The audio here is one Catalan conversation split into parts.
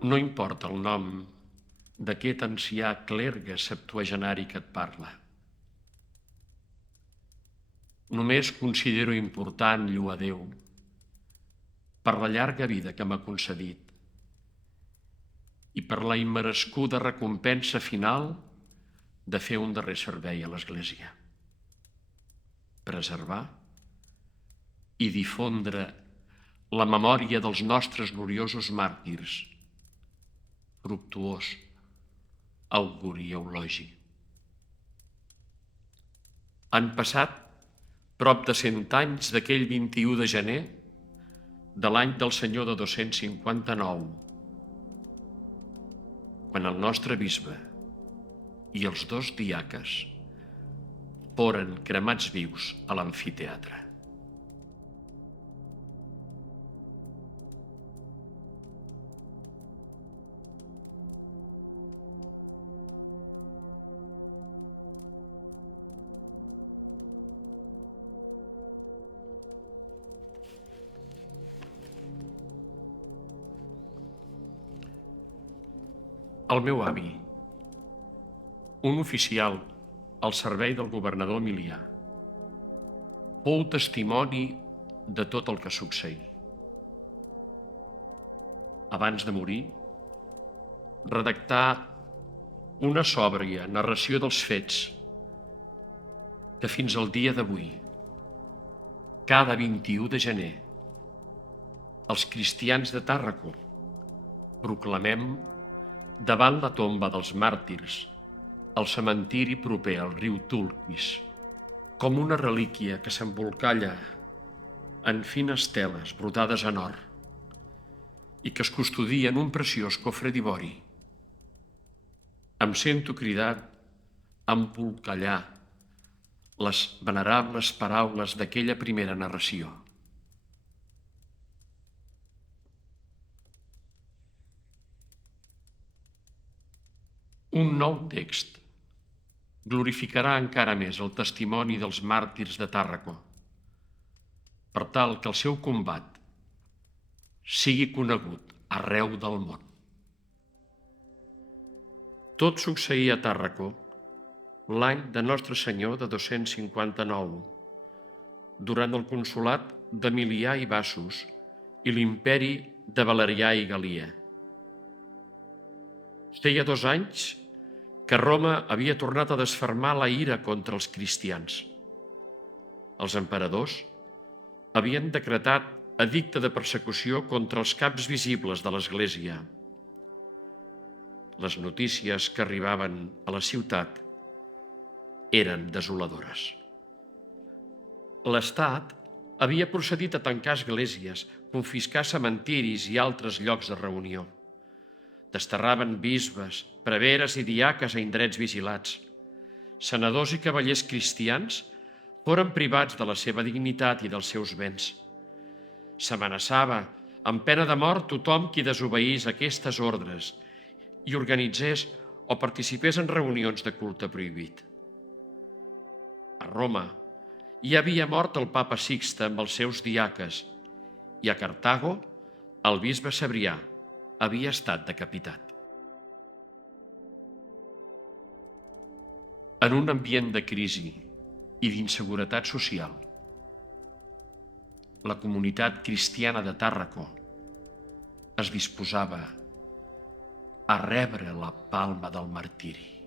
No importa el nom d'aquest ancià clergue septuagenari que et parla. Només considero important lloar Déu per la llarga vida que m'ha concedit i per la immerescuda recompensa final de fer un darrer servei a l'Església. Preservar i difondre la memòria dels nostres gloriosos màrtirs, Fructuós, Auguri i Eulogi. Han passat prop de 100 anys d'aquell 21 de gener de l'any del Senyor de 259, quan el nostre bisbe i els 2 diaques foren cremats vius a l'amfiteatre. El meu avi, un oficial al servei del governador Emilià, fou testimoni de tot el que succeí. Abans de morir, redactà una sòbria narració dels fets que fins al dia d'avui, cada 21 de gener, els cristians de Tàrraco proclamem davant la tomba dels màrtirs al cementiri proper al riu Tulquis, com una relíquia que s'embolcalla en fines teles brodades en or i que es custodia en un preciós cofre d'ivori. Em sento cridat a embolcallar les venerables paraules d'aquella primera narració. Un nou text glorificarà encara més el testimoni dels màrtirs de Tàrraco, per tal que el seu combat sigui conegut arreu del món. Tot succeïa a Tàrraco l'any de Nostre Senyor de 259, durant el consolat d'Emilià i Bassos i l'imperi de Valerià i Galia. Feia 2 anys que Roma havia tornat a desfermar la ira contra els cristians. Els emperadors havien decretat edicte de persecució contra els caps visibles de l'Església. Les notícies que arribaven a la ciutat eren desoladores. L'Estat havia procedit a tancar esglésies, confiscar cementiris i altres llocs de reunió. Desterraven bisbes, preveres i diaques a indrets vigilats. Senadors i cavallers cristians foren privats de la seva dignitat i dels seus béns. S'amenaçava amb pena de mort tothom qui desobeís aquestes ordres i organitzés o participés en reunions de culte prohibit. A Roma hi havia mort el papa Sixte amb els seus diaques i a Cartago el bisbe Cebrià havia estat decapitat. En un ambient de crisi i d'inseguretat social, la comunitat cristiana de Tàrraco es disposava a rebre la palma del martiri.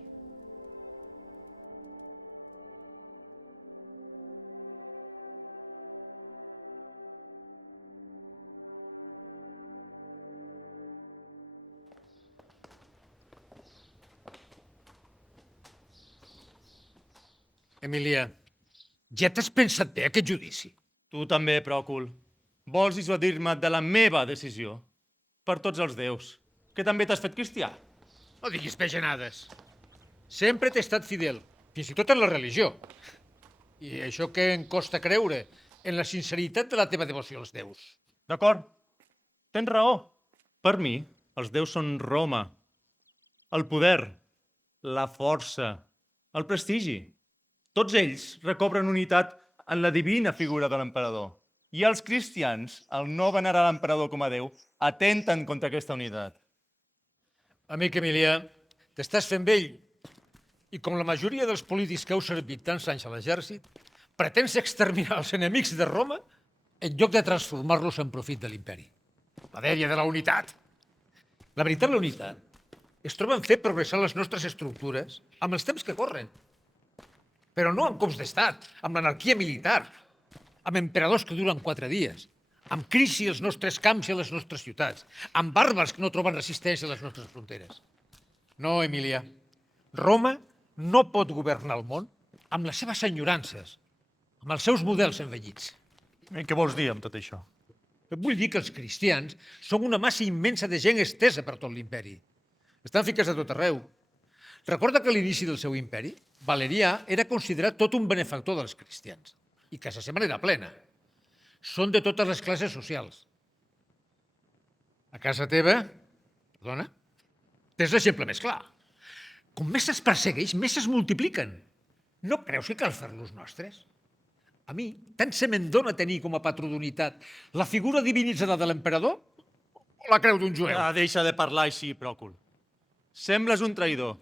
Emilià, ja t'has pensat bé aquest judici? Tu també, Pròcul. Vols dissuadir-me de la meva decisió? Per tots els déus, que també t'has fet cristià. No diguis bajanades. Sempre t'he estat fidel, fins i tot en la religió. I això que em costa creure, en la sinceritat de la teva devoció als déus. D'acord, tens raó. Per mi, els déus són Roma. El poder, la força, el prestigi. Tots ells recobren unitat en la divina figura de l'emperador. I els cristians, al no venerar l'emperador com a Déu, atenten contra aquesta unitat. Amic Emilià, t'estàs fent vell i com la majoria dels polítics que heu servit tants anys a l'exèrcit, pretens exterminar els enemics de Roma en lloc de transformar-los en profit de l'imperi. La dèria de la unitat. La veritable unitat es troba en fer progressar les nostres estructures amb els temps que corren. Però no amb cops d'estat, amb l'anarquia militar, amb emperadors que duren 4 dies, amb crisi als nostres camps i a les nostres ciutats, amb bàrbars que no troben resistència a les nostres fronteres. No, Emilià. Roma no pot governar el món amb les seves enyorances, amb els seus models envellits. I què vols dir amb tot això? Vull dir que els cristians són una massa immensa de gent estesa per tot l'imperi. Estan ficats a tot arreu. Recorda que a l'inici del seu imperi, Valerià era considerat tot un benefactor dels cristians i que sa seva era plena. Són de totes les classes socials. A casa teva, perdona, tens l'exemple més clar. Com més es persegueix, més es multipliquen. No creus que cal fer-los nostres? A mi, tant se me'n dona tenir com a patró d'unitat la figura divinitzada de l'emperador o la creu d'un jueu? Deixa de parlar així, Pròcul. Sembles un traïdor.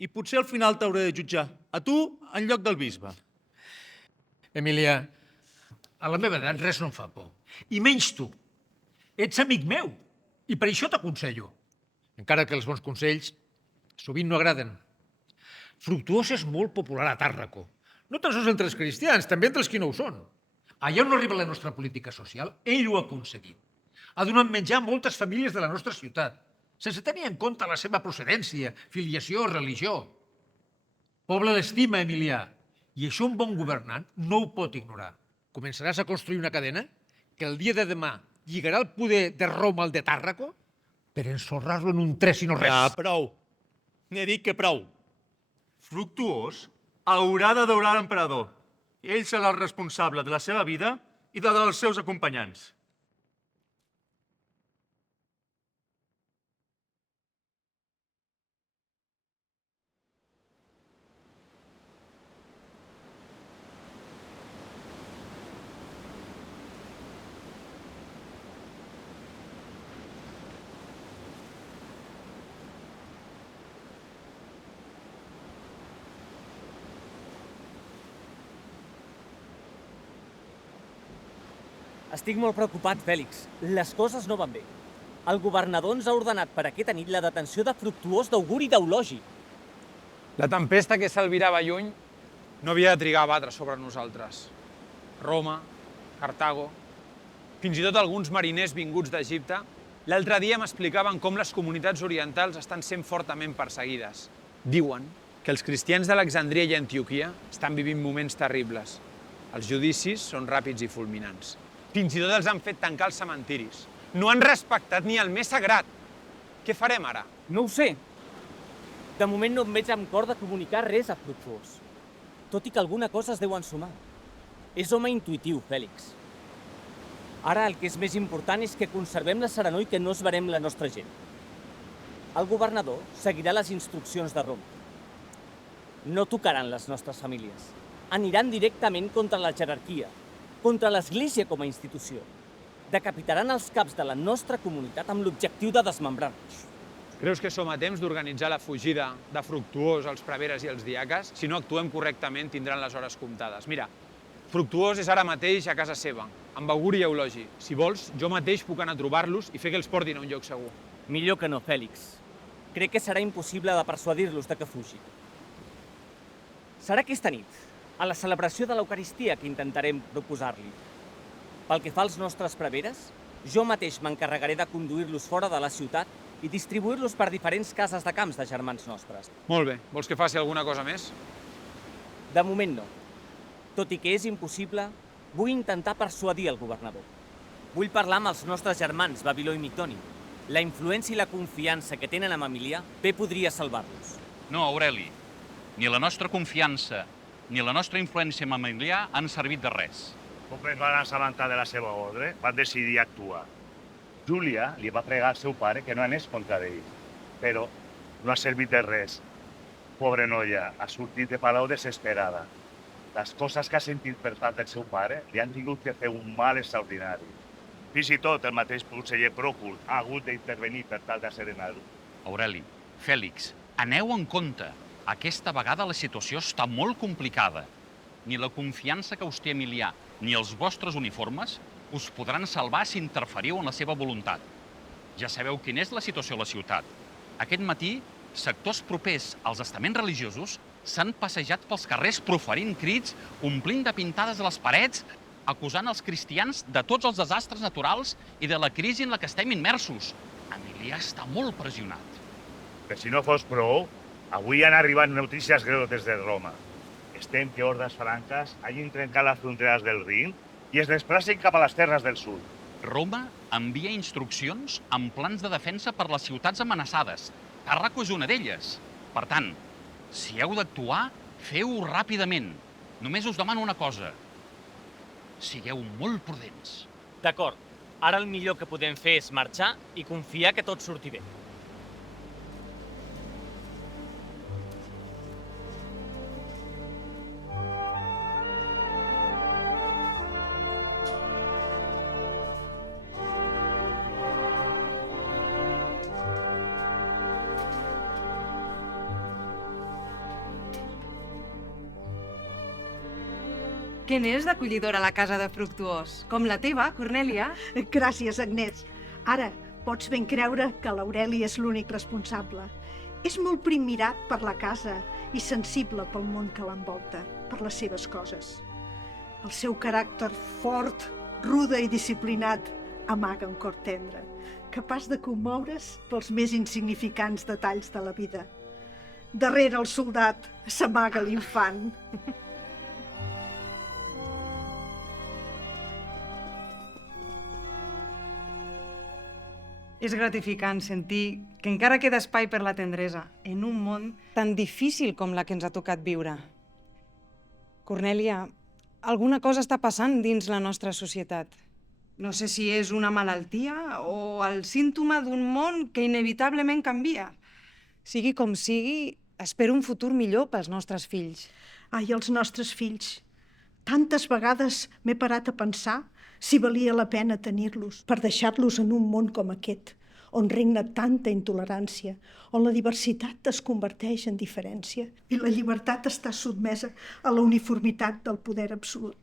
I potser al final t'hauré de jutjar. A tu, en lloc del bisbe. Emilià, a la meva edat res no em fa por. I menys tu. Ets amic meu. I per això t'aconsello. Encara que els bons consells sovint no agraden. Fructuós és molt popular a Tàrraco. No tan sols entre els cristians, també entre els qui no ho són. Allà on no arriba la nostra política social, ell ho ha aconseguit. Ha donat menjar a moltes famílies de la nostra ciutat, sense tenir en compte la seva procedència, filiació o religió. Poble l'estima, Emilià, i això un bon governant no ho pot ignorar. Començaràs a construir una cadena que el dia de demà lligarà el poder de Roma al de Tàrraco per ensorrar-lo en un tres i no res. Ja, prou. N'he dit que prou. Fructuós haurà de daurar l'emperador. Ell serà el responsable de la seva vida i de la dels seus acompanyants. Estic molt preocupat, Fèlix. Les coses no van bé. El governador ens ha ordenat per aquesta nit la detenció de Fructuós d'auguri ideològic. La tempesta que s'albirava lluny no havia de trigar a batre sobre nosaltres. Roma, Cartago, fins i tot alguns mariners vinguts d'Egipte, l'altre dia m'explicaven com les comunitats orientals estan sent fortament perseguides. Diuen que els cristians d'Alexandria i Antioquia estan vivint moments terribles. Els judicis són ràpids i fulminants. Fins i tot els han fet tancar els cementiris. No han respectat ni el més sagrat. Què farem ara? No ho sé. De moment no em veig amb cor de comunicar res a Fructuós. Tot i que alguna cosa es deu ensumar. És home intuitiu, Fèlix. Ara el que és més important és que conservem la serenor i que no esverem la nostra gent. El governador seguirà les instruccions de Roma. No tocaran les nostres famílies. Aniran directament contra la jerarquia, contra l'Església com a institució. Decapitaran els caps de la nostra comunitat amb l'objectiu de desmembrar-nos. Creus que som a temps d'organitzar la fugida de Fructuós, els preveres i els diaques? Si no actuem correctament, tindran les hores comptades. Mira, Fructuós és ara mateix a casa seva, amb auguri i eulogi. Si vols, jo mateix puc anar a trobar-los i fer que els portin a un lloc segur. Millor que no, Fèlix. Crec que serà impossible de persuadir-los de que fugi. Serà aquesta nit, a la celebració de l'Eucaristia, que intentarem proposar-li. Pel que fa als nostres preveres, jo mateix m'encarregaré de conduir-los fora de la ciutat i distribuir-los per diferents cases de camps de germans nostres. Molt bé. Vols que faci alguna cosa més? De moment no. Tot i que és impossible, vull intentar persuadir el governador. Vull parlar amb els nostres germans, Babiló i Mictoni. La influència i la confiança que tenen amb Emilià bé podria salvar-los. No, Aureli. Ni la nostra confiança ni la nostra influència amb Emilià han servit de res. Com es van assabentar de la seva ordre, van decidir actuar. Júlia li va pregar al seu pare que no anés contra d'ell, però no ha servit de res. Pobre noia, ha sortit de palau desesperada. Les coses que ha sentit per part del seu pare li han tingut que fer un mal extraordinari. Fins i tot el mateix conseller Pròcul ha hagut d'intervenir per tal de serenar-ho. Aureli, Fèlix, aneu en compte. Aquesta vegada la situació està molt complicada. Ni la confiança que us té Emilià ni els vostres uniformes us podran salvar si interferiu en la seva voluntat. Ja sabeu quina és la situació a la ciutat. Aquest matí, sectors propers als estaments religiosos s'han passejat pels carrers proferint crits, omplint de pintades a les parets, acusant els cristians de tots els desastres naturals i de la crisi en la que estem immersos. Emilià està molt pressionat. Per si no fos prou, avui han arribat notícies greus des de Roma. Estem que hordes franques hagin trencat les fronteres del Rin i es desplacin cap a les terres del sud. Roma envia instruccions amb plans de defensa per les ciutats amenaçades. Tàrraco és una d'elles. Per tant, si heu d'actuar, feu-ho ràpidament. Només us demano una cosa. Sigueu molt prudents. D'acord, ara el millor que podem fer és marxar i confiar que tot surti bé. Què n'és d'acollidora a la casa de Fructuós? Com la teva, Cornèlia? Gràcies, Agnès. Ara pots ben creure que l'Aureli és l'únic responsable. És molt primirat per la casa i sensible pel món que l'envolta, per les seves coses. El seu caràcter fort, rude i disciplinat amaga un cor tendre, capaç de commoure's pels més insignificants detalls de la vida. Darrere el soldat s'amaga l'infant. És gratificant sentir que encara queda espai per la tendresa en un món tan difícil com la que ens ha tocat viure. Cornèlia, alguna cosa està passant dins la nostra societat. No sé si és una malaltia o el símptoma d'un món que inevitablement canvia. Sigui com sigui, espero un futur millor pels nostres fills. Ai, els nostres fills. Tantes vegades m'he parat a pensar si valia la pena tenir-los per deixar-los en un món com aquest, on regna tanta intolerància, on la diversitat es converteix en diferència i la llibertat està sotmesa a la uniformitat del poder absolut.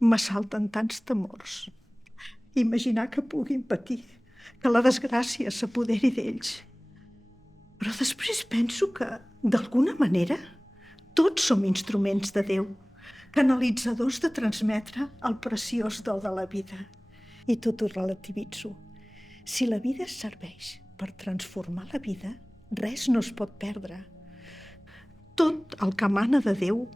M'assalten tants temors. Imaginar que puguin patir, que la desgràcia s'apoderi d'ells. Però després penso que, d'alguna manera, tots som instruments de Déu, canalitzadors de transmetre el preciós do de la vida. I tot ho relativitzo. Si la vida serveix per transformar la vida, res no es pot perdre. Tot el que emana de Déu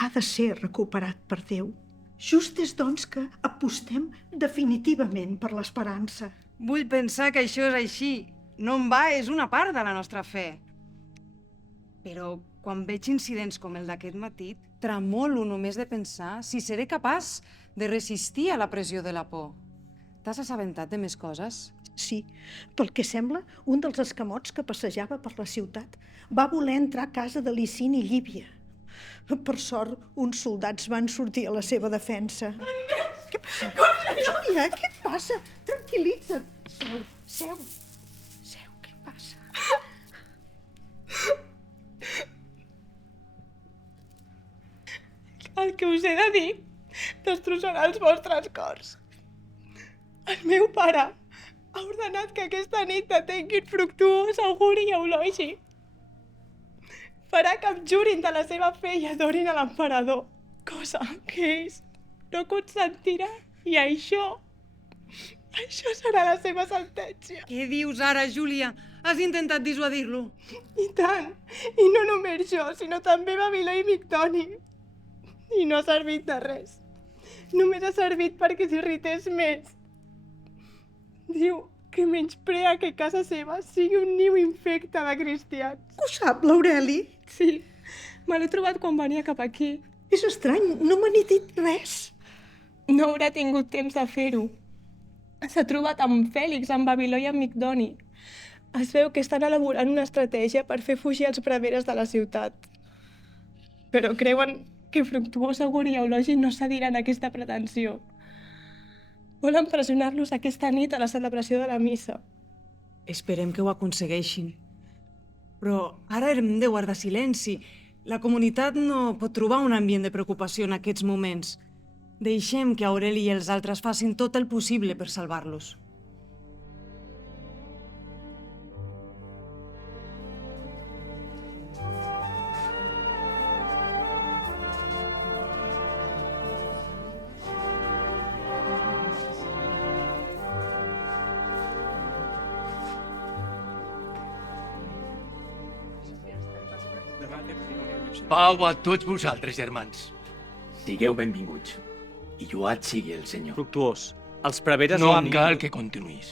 ha de ser recuperat per Déu. Just és, doncs, que apostem definitivament per l'esperança. Vull pensar que això és així. No en va, és una part de la nostra fe. Però quan veig incidents com el d'aquest matí, tremolo només de pensar si seré capaç de resistir a la pressió de la por. T'has assabentat de més coses? Sí, pel que sembla, un dels escamots que passejava per la ciutat va voler entrar a casa de Licini i Llívia. Per sort, uns soldats van sortir a la seva defensa. Què passa? Júlia, què et passa? Tranquil·litza't. Seu. Què passa? El que us he de dir destrossarà els vostres cors. El meu pare ha ordenat que aquesta nit detenguin Fructuós, Auguri i Eulogi. Farà que abjurin de la seva fe i adorin a l'emperador, cosa que ells no consentiran. I això serà la seva sentència. Què dius ara, Júlia? Has intentat dissuadir-lo? I tant! I no només jo, sinó també Babiló i Migdoni. I no ha servit de res. Només ha servit perquè s'irrités més. Diu que menysprea que casa seva sigui un niu infecte de cristians. Ho sap, l'Aureli? Sí, me l'he trobat quan venia cap aquí. És estrany, no me n'he dit res. No haurà tingut temps de fer-ho. S'ha trobat amb Fèlix, amb Babiló i amb Migdoni. Es veu que estan elaborant una estratègia per fer fugir els preveres de la ciutat. Però creuen que Fructuós, Auguri i Eulogi no cediran a aquesta pretensió. Volen pressionar-los aquesta nit a la celebració de la missa. Esperem que ho aconsegueixin. Però ara hem de guardar silenci. La comunitat no pot trobar un ambient de preocupació en aquests moments. Deixem que Aureli i els altres facin tot el possible per salvar-los. Pau a tots vosaltres, germans. Sigueu benvinguts. I lloat sigui el Senyor. Fructuós, els preveres... No em cal que continuïs.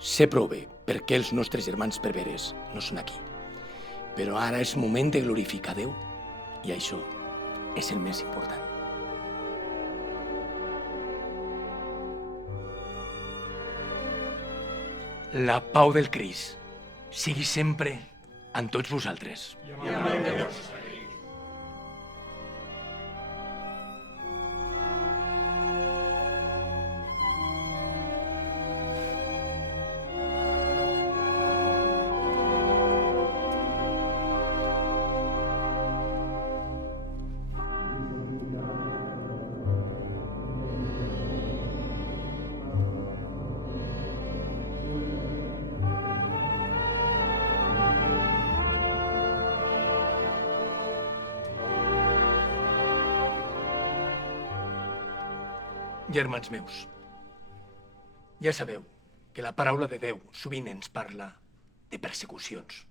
Sé prou bé per què els nostres germans preveres no són aquí. Però ara és moment de glorificar Déu, i això és el més important. La pau del Crist sigui sempre amb tots vosaltres. Germans meus, ja sabeu que la paraula de Déu sovint ens parla de persecucions,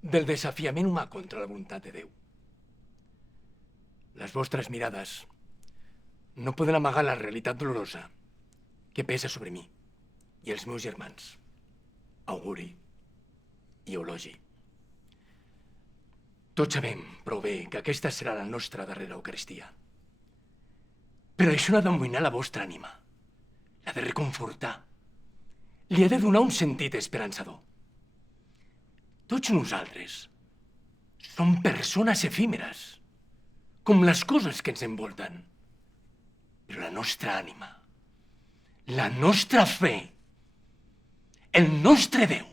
del desafiament humà contra la voluntat de Déu. Les vostres mirades no poden amagar la realitat dolorosa que pesa sobre mi i els meus germans, Auguri i Eulogi. Tots sabem prou bé que aquesta serà la nostra darrera Eucaristia. Però això no ha d'amoïnar la vostra ànima. L'ha de reconfortar. Li ha de donar un sentit esperançador. Tots nosaltres som persones efímeres, com les coses que ens envolten. Però la nostra ànima, la nostra fe, el nostre Déu,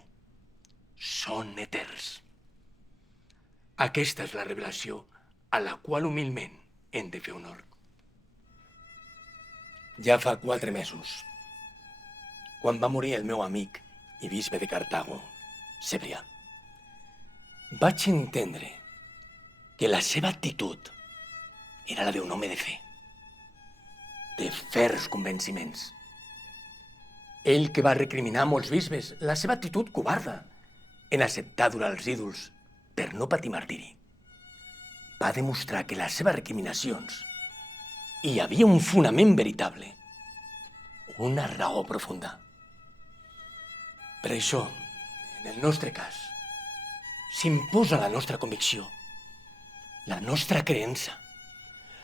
són eterns. Aquesta és la revelació a la qual humilment hem de fer honor. Ja fa 4 mesos, quan va morir el meu amic i bisbe de Cartago, Cebrià, vaig entendre que la seva actitud era la d'un home de fe, de ferms convenciments. Ell que va recriminar a molts bisbes la seva actitud covarda en acceptar adorar els ídols per no patir martiri, va demostrar que les seves recriminacions hi havia un fonament veritable, una raó profunda. Per això, en el nostre cas, s'imposa la nostra convicció, la nostra creença,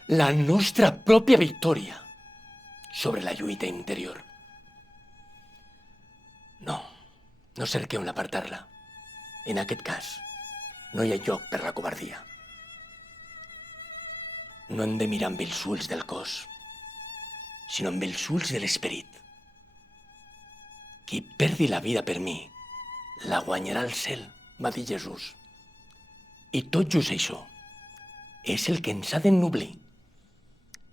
la nostra pròpia victòria sobre la lluita interior. No cerqueu l'apartar-la. En aquest cas, no hi ha lloc per la covardia. No hem de mirar amb els ulls del cos, sinó amb els ulls de l'esperit. Qui perdi la vida per mi, la guanyarà al cel, va dir Jesús. I tot just això és el que ens ha d'ennoblir.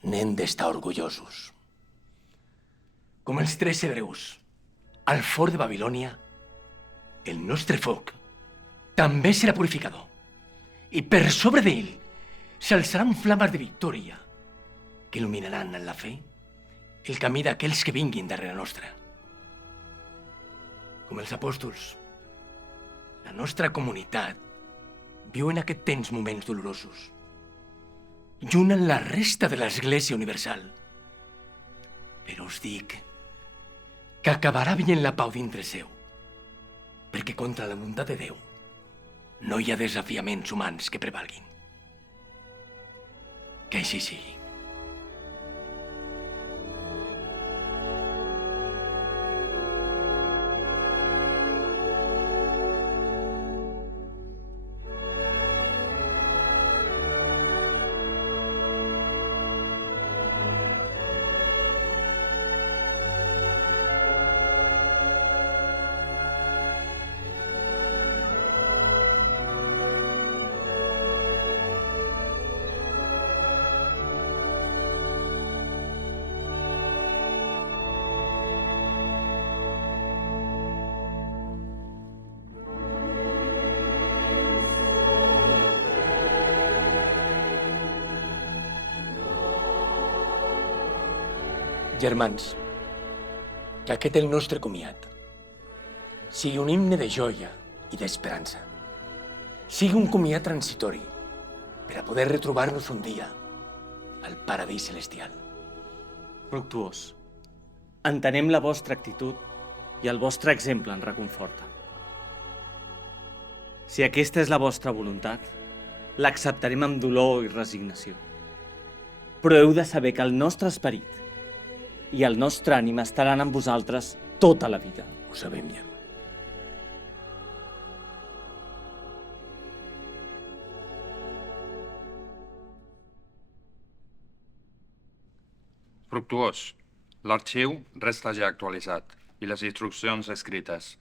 N'hem d'estar orgullosos. Com els 3 hebreus, al fort de Babilònia, el nostre foc també serà purificador. I per sobre d'ell s'alçaran flames de victòria que il·luminaran en la fe el camí d'aquells que vinguin darrere nostra. Com els apòstols, la nostra comunitat viu en aquest temps moments dolorosos, junt amb la resta de l'Església Universal. Però us dic que acabarà veient la pau dintre seu, perquè contra la voluntat de Déu no hi ha desafiaments humans que prevalguin. Que així sigui. Germans, que aquest el nostre comiat sigui un himne de joia i d'esperança. Sigui un comiat transitori per a poder retrobar-nos un dia al paradís celestial. Fructuós. Entenem la vostra actitud i el vostre exemple ens reconforta. Si aquesta és la vostra voluntat, l'acceptarem amb dolor i resignació. Però heu de saber que el nostre esperit i el nostre ànima estaran amb vosaltres tota la vida. Ho sabem, germà. Fructuós. L'arxiu resta ja actualitzat i les instruccions escrites.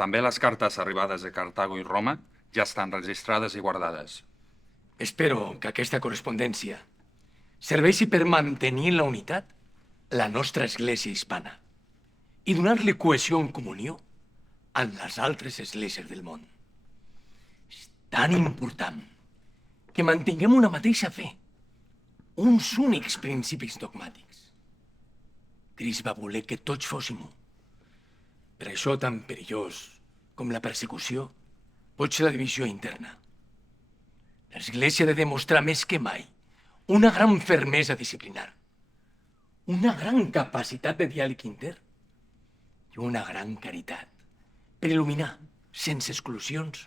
També les cartes arribades de Cartago i Roma ja estan registrades i guardades. Espero que aquesta correspondència serveixi per mantenir en la unitat la nostra església hispana i donar-li cohesió en comunió amb les altres esglésies del món. És tan important que mantinguem una mateixa fe, uns únics principis dogmàtics. Crist va voler que tots fóssim un. Per això tan perillós com la persecució pot ser la divisió interna. L'Església ha de demostrar més que mai una gran fermesa disciplinar, una gran capacitat de diàleg intern i una gran caritat per il·luminar, sense exclusions,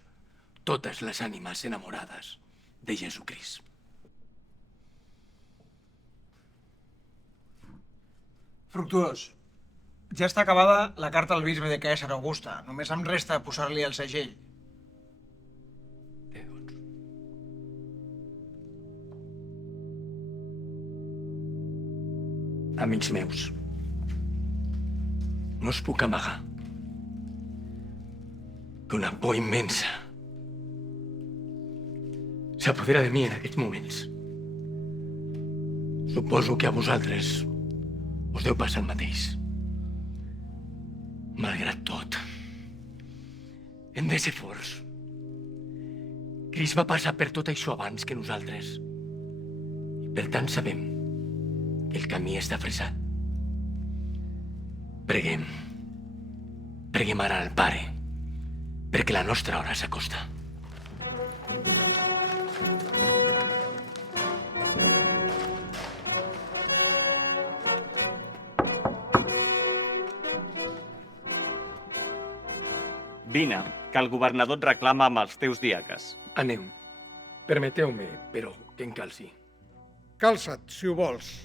totes les ànimes enamorades de Jesucrist. Fructuós, ja està acabada la carta al bisbe de Caesar Augusta. Només em resta posar-li el segell. Amics meus, no us puc amagar que una por immensa s'apodera de mi en aquests moments. Suposo que a vosaltres us deu passar el mateix. Malgrat tot, hem de ser forts. Crist va passar per tot això abans que nosaltres. I per tant sabem que el camí està fresat. Preguem. Preguem ara al Pare, perquè la nostra hora s'acosta. Vine, que el governador et reclama amb els teus diaques. Aneu. Permeteu-me, però, que em calci. Calça't, si ho vols.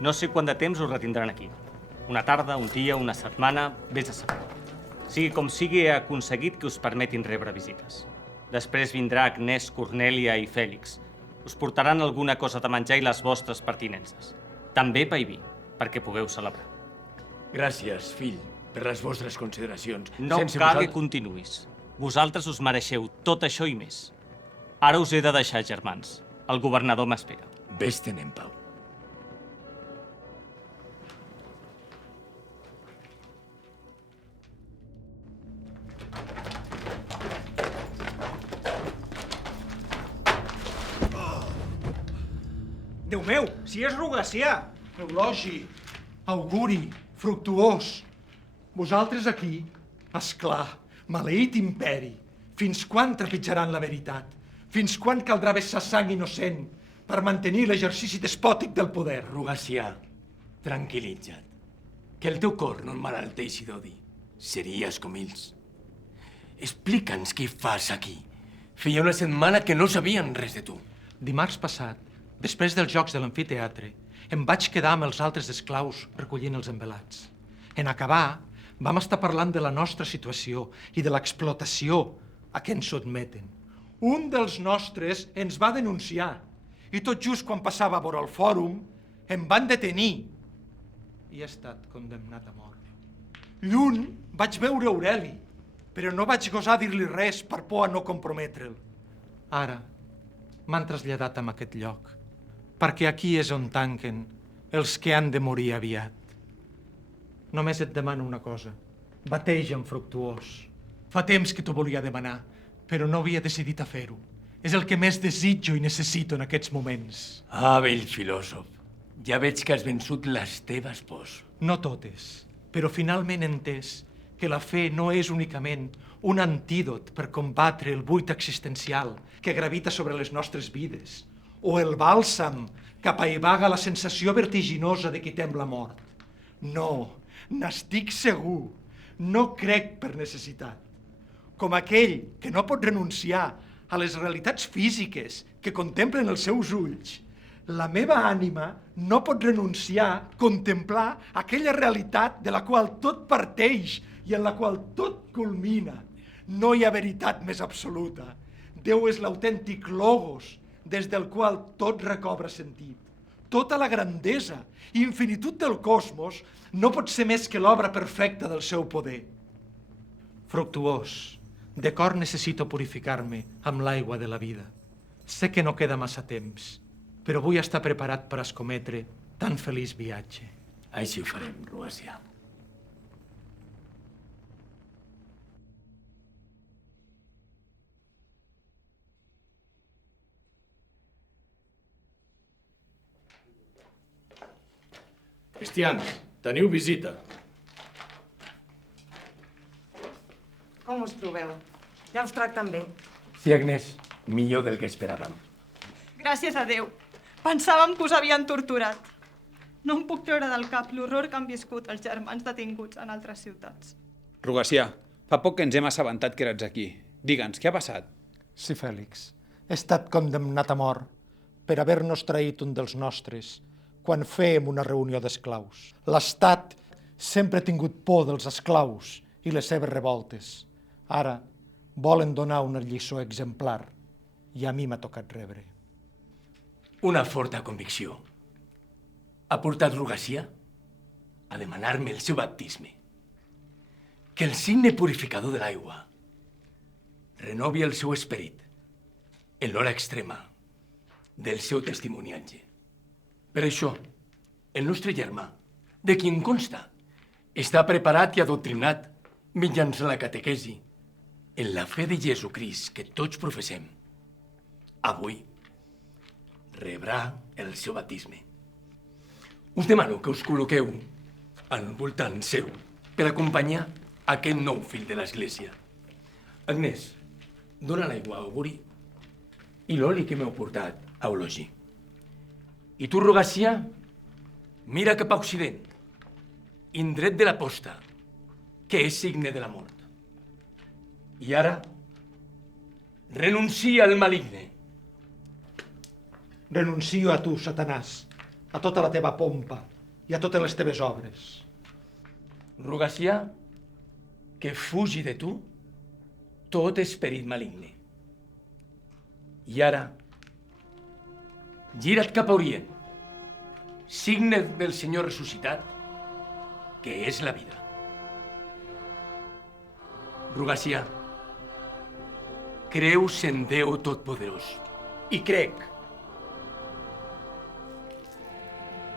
No sé quant de temps us retindran aquí. Una tarda, un dia, una setmana, vés a saber. Sigui com sigui, he aconseguit que us permetin rebre visites. Després vindrà Agnès, Cornèlia i Fèlix. Us portaran alguna cosa de menjar i les vostres pertinences. També pa i vi, perquè pugueu celebrar. Gràcies, fill, per les vostres consideracions. No cal que continuïs. Vosaltres us mereixeu tot això i més. Ara us he de deixar, germans. El governador m'espera. Vés-te'n en pau. Déu meu, si és Rogacià! Eulogi, Auguri, Fructuós, vosaltres aquí, esclar, maleït imperi, fins quan trepitjaran la veritat? Fins quan caldrà vessar sang innocent per mantenir l'exercici despòtic del poder? Rogacià, tranquil·litza't, que el teu cor no emmalalteixi d'odi. Series com ells. Explica'ns què fas aquí. Feia una setmana que no sabien res de tu. Dimarts passat, després dels jocs de l'amfiteatre, em vaig quedar amb els altres esclaus recollint els envelats. En acabar, vam estar parlant de la nostra situació i de l'explotació a què ens sotmeten. Un dels nostres ens va denunciar i tot just quan passava a vora el fòrum em van detenir i he estat condemnat a mort. Lluny vaig veure Aureli, però no vaig gosar dir-li res per por a no comprometre'l. Ara m'han traslladat a aquest lloc, perquè aquí és on tanquen els que han de morir aviat. Només et demano una cosa. Bateja'm, Fructuós. Fa temps que t'ho volia demanar, però no havia decidit a fer-ho. És el que més desitjo i necessito en aquests moments. Ah, vell filòsof. Ja veig que has vençut les teves pors. No totes, però finalment he entès que la fe no és únicament un antídot per combatre el buit existencial que gravita sobre les nostres vides, o el bàlsam que apaivaga la sensació vertiginosa de qui tem la mort. No, n'estic segur. No crec per necessitat. Com aquell que no pot renunciar a les realitats físiques que contemplen els seus ulls, la meva ànima no pot renunciar a contemplar aquella realitat de la qual tot parteix i en la qual tot culmina. No hi ha veritat més absoluta. Déu és l'autèntic logos des del qual tot recobra sentit. Tota la grandesa i infinitud del cosmos no pot ser més que l'obra perfecta del seu poder. Fructuós, de cor necessito purificar-me amb l'aigua de la vida. Sé que no queda massa temps, però vull estar preparat per escometre tan feliç viatge. Així ho farem, Rogacià. Cristians, teniu visita. Com us trobeu? Ja us tracten bé. Sí, Agnès, millor del que esperàvem. Gràcies a Déu. Pensàvem que us havien torturat. No em puc treure del cap l'horror que han viscut els germans detinguts en altres ciutats. Rogacià, fa poc que ens hem assabentat que eres aquí. Digue'ns, què ha passat? Sí, Fèlix. He estat condemnat a mort per haver-nos traït un dels nostres quan fèiem una reunió d'esclaus. L'Estat sempre ha tingut por dels esclaus i les seves revoltes. Ara volen donar una lliçó exemplar i a mi m'ha tocat rebre. Una forta convicció ha portat Rogacià a demanar-me el seu baptisme. Que el signe purificador de l'aigua renovi el seu esperit en l'hora extrema del seu testimoniatge. Per això, el nostre germà, de qui en consta, està preparat i adoctrinat mitjançant la catequesi en la fe de Jesucrist que tots professem. Avui rebrà el seu baptisme. Us demano que us col·loqueu al voltant seu per acompanyar aquest nou fill de l'Església. Agnès, dona l'aigua a Auguri i l'oli que m'heu portat a Eulogi. I tu, Rogacià, mira cap a Occident, indret de la posta, que és signe de la mort. I ara, renuncia al maligne. Renuncio a tu, Satanàs, a tota la teva pompa i a totes les teves obres. Rogacià, que fugi de tu tot esperit maligne. I ara, gira't cap a Orient, signe del Senyor ressuscitat, que és la vida. Rogacià, creus en Déu Totpoderós, i crec.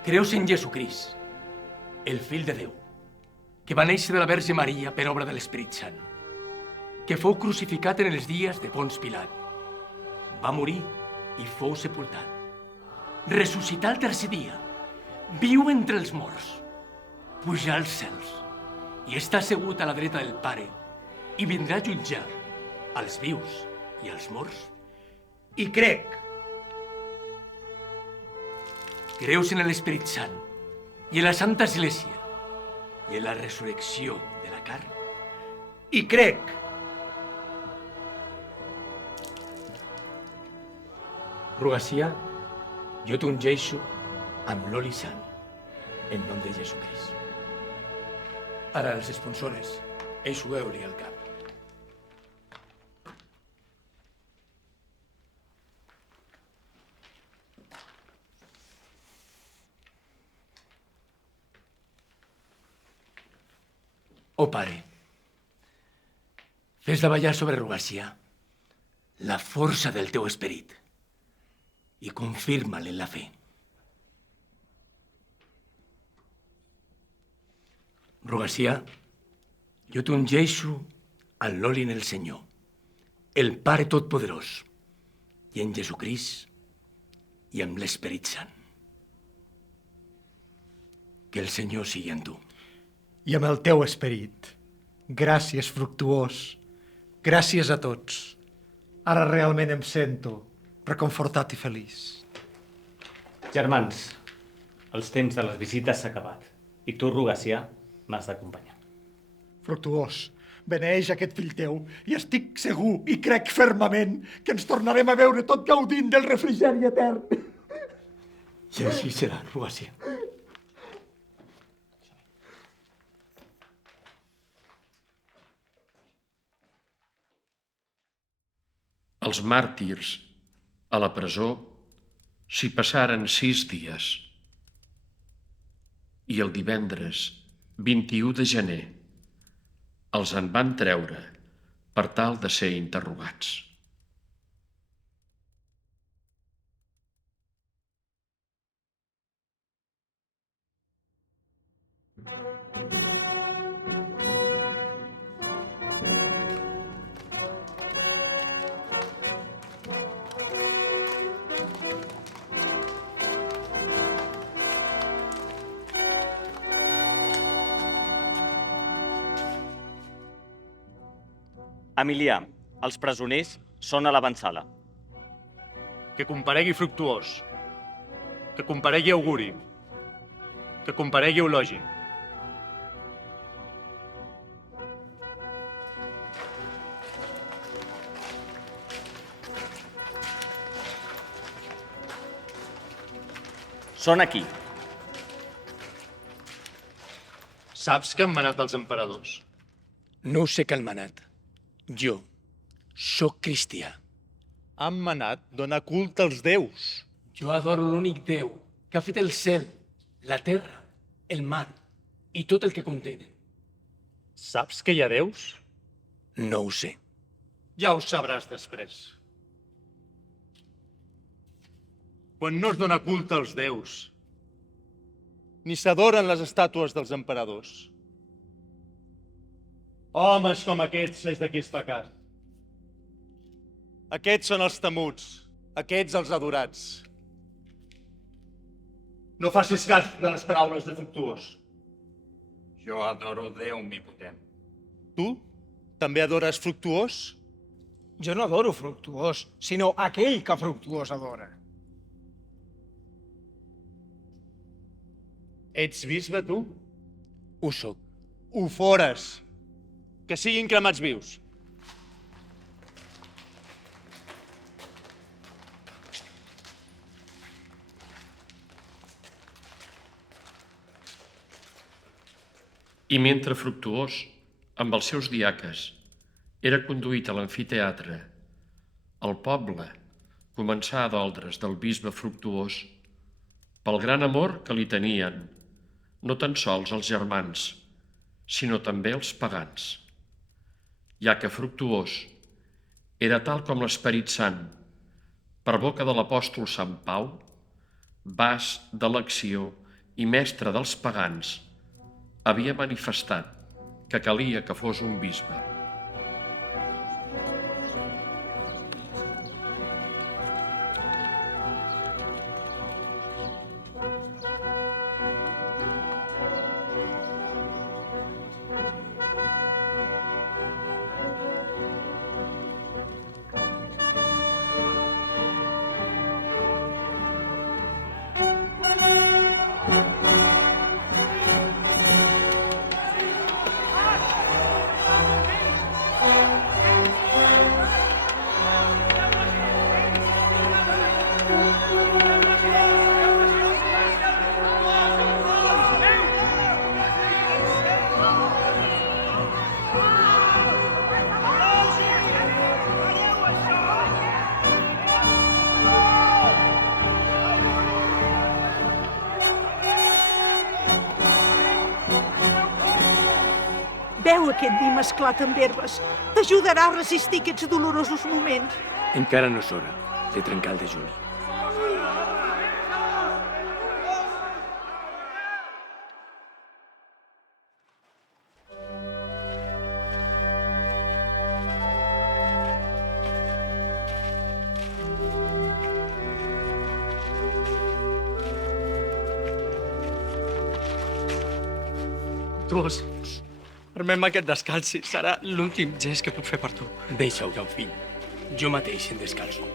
Creus en Jesucrist, el fill de Déu, que va néixer de la Verge Maria per obra de l'Esperit Sant, que fou crucificat en els dies de Pons Pilat, va morir i fou sepultat. Ressuscità el tercer dia, viu entre els morts, pujar als cels i està assegut a la dreta del Pare i vindrà a jutjar els vius i els morts. I crec, creus en l'Esperit Sant i en la Santa Església i en la resurrecció de la carn. I crec Rogacia, jo t'ungeixo amb l'oli sant, en nom de Jesucrist. Ara els esponsores, eixugueu-li el cap. Oh Pare, fes davallar sobre Rogacia la força del teu esperit i confirma-la en la fe. Rogacia, jo t'ungeixo amb l'oli en el Senyor, el Pare Totpoderós, i en Jesucrist i amb l'Esperit Sant. Que el Senyor sigui amb tu. I amb el teu esperit. Gràcies, Fructuós. Gràcies a tots. Ara realment em sento reconfortat i feliç. Germans, el temps de les visites s'ha acabat. I tu, Rogacia, m'has d'acompanyar. Fructuós, beneeix aquest fill teu i estic segur i crec fermament que ens tornarem a veure tot gaudint del refrigeri etern. I així serà, Rogacia. Els màrtirs a la presó s'hi passaren 6 dies i el divendres 21 de gener els en van treure per tal de ser interrogats. Emilià, els presoners són a l'avantsala. Que comparegui Fructuós. Que comparegui Auguri. Que comparegui Eulogi. Són aquí. Saps que han manat els emperadors? No ho sé que han manat. Jo sóc cristià. Han manat donar culte als déus. Jo adoro l'únic Déu que ha fet el cel, la terra, el mar i tot el que contenen. Saps que hi ha déus? No ho sé. Ja ho sabràs després. Quan no es dona culte als déus, ni s'adoren les estàtues dels emperadors. Homes com aquests és de qui és pecat. Aquests són els temuts, aquests els adorats. No facis cas de les paraules de Fructuós. Jo adoro Déu omnipotent. Tu? També adores Fructuós? Jo no adoro Fructuós, sinó aquell que Fructuós adora. Ets bisbe, tu? Ho soc. Ho fores. Que siguin cremats vius. I mentre Fructuós, amb els seus diaques, era conduït a l'amfiteatre, el poble començà a doldre's del bisbe Fructuós pel gran amor que li tenien, no tan sols els germans, sinó també els pagans, ja que Fructuós era tal com l'Esperit Sant, per boca de l'apòstol Sant Pau, bas d'elecció i mestre dels pagans, havia manifestat que calia que fos un bisbe. Veu aquest vi mesclat amb herbes. T'ajudarà a resistir aquests dolorosos moments. Encara no és hora de trencar el dejuni. Tuos, permet-me que et descalci. Serà l'últim gest que puc fer per tu. Deixa-ho, ja, fill. Jo mateix em descalço.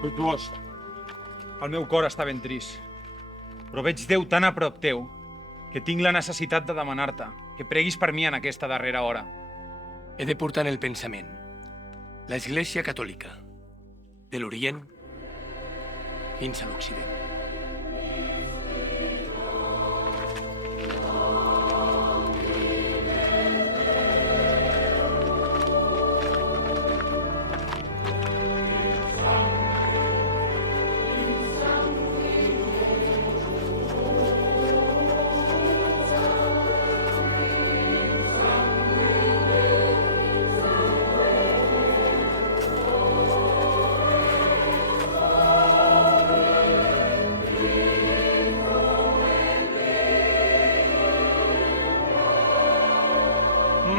Fructuós, el meu cor està ben trist, però veig Déu tan a prop teu que tinc la necessitat de demanar-te que preguis per mi en aquesta darrera hora. He de portar en el pensament l'Església Catòlica, de l'Orient fins a l'Occident.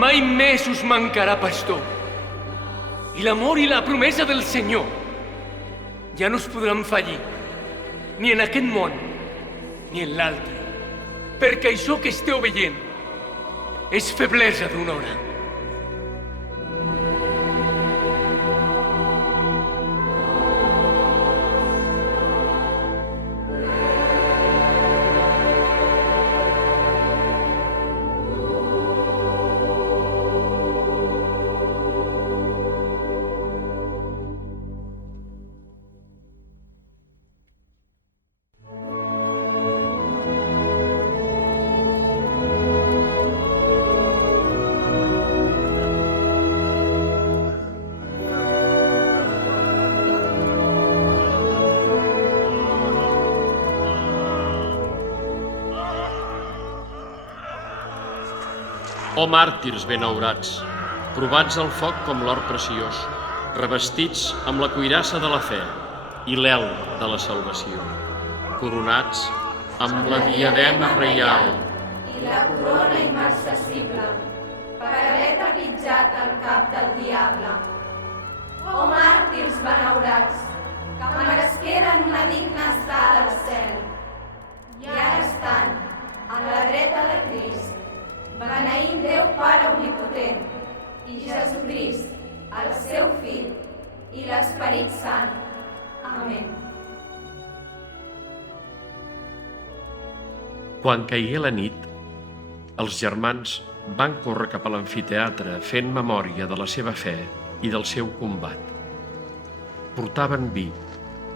Mai més us mancarà, pastor. I l'amor i la promesa del Senyor ja no us podran fallir, ni en aquest món, ni en l'altre, perquè això que esteu veient és feblesa d'una hora. O màrtirs benaurats, provats al foc com l'or preciós, revestits amb la cuirassa de la fe i l'elm de la salvació, coronats amb la diadema reial i la corona inaccessible per haver trepitjat el cap del diable. O màrtirs benaurats, que meresqueren una digna estada al cel, i ara estan a la dreta de Crist, beneint Déu Pare Omnipotent i Jesucrist, el seu Fill, i l'Esperit Sant. Amén. Quan caigué la nit, els germans van córrer cap a l'amfiteatre fent memòria de la seva fe i del seu combat. Portaven vi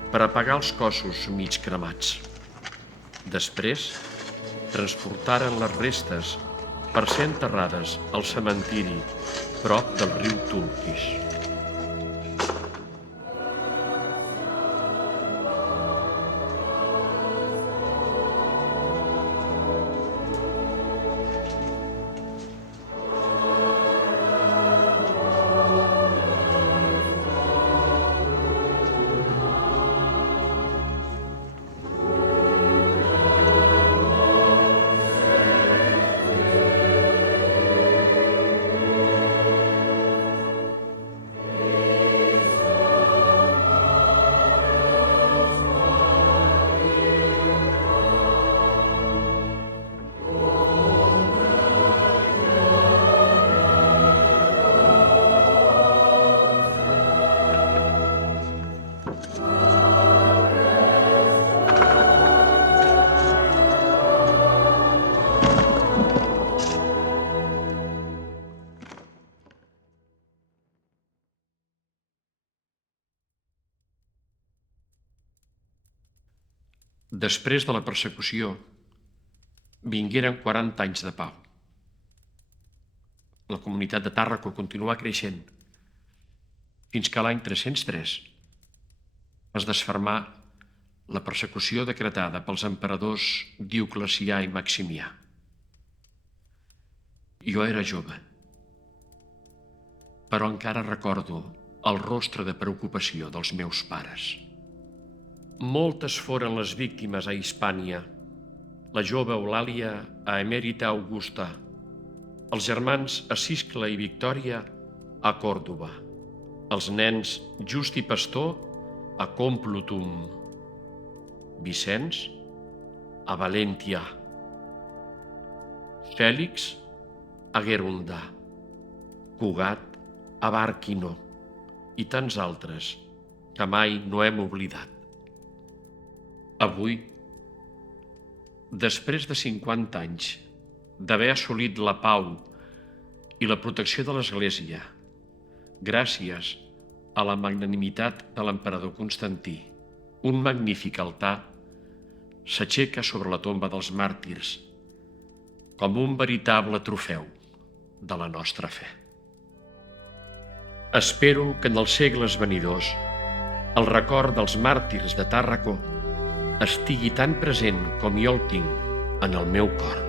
per apagar els cossos mig cremats. Després, transportaren les restes per ser enterrades al cementiri prop del riu Tulquis. Després de la persecució, vingueren 40 anys de pau. La comunitat de Tàrraco continuà creixent, fins que l'any 303 es desfermà la persecució decretada pels emperadors Dioclecià i Maximià. Jo era jove, però encara recordo el rostre de preocupació dels meus pares. Moltes foren les víctimes a Hispània, la jove Eulàlia a Emèrita Augusta, els germans Aciscle i Victòria a Còrdova, els nens Just i Pastor a Complutum, Vicenç a Valentia, Fèlix a Gerunda, Cugat a Bàrquino i tants altres que mai no hem oblidat. Avui, després de 50 anys d'haver assolit la pau i la protecció de l'Església, gràcies a la magnanimitat de l'emperador Constantí, un magnífic altar s'aixeca sobre la tomba dels màrtirs com un veritable trofeu de la nostra fe. Espero que en els segles venidors el record dels màrtirs de Tàrraco estigui tan present com jo el tinc en el meu cor.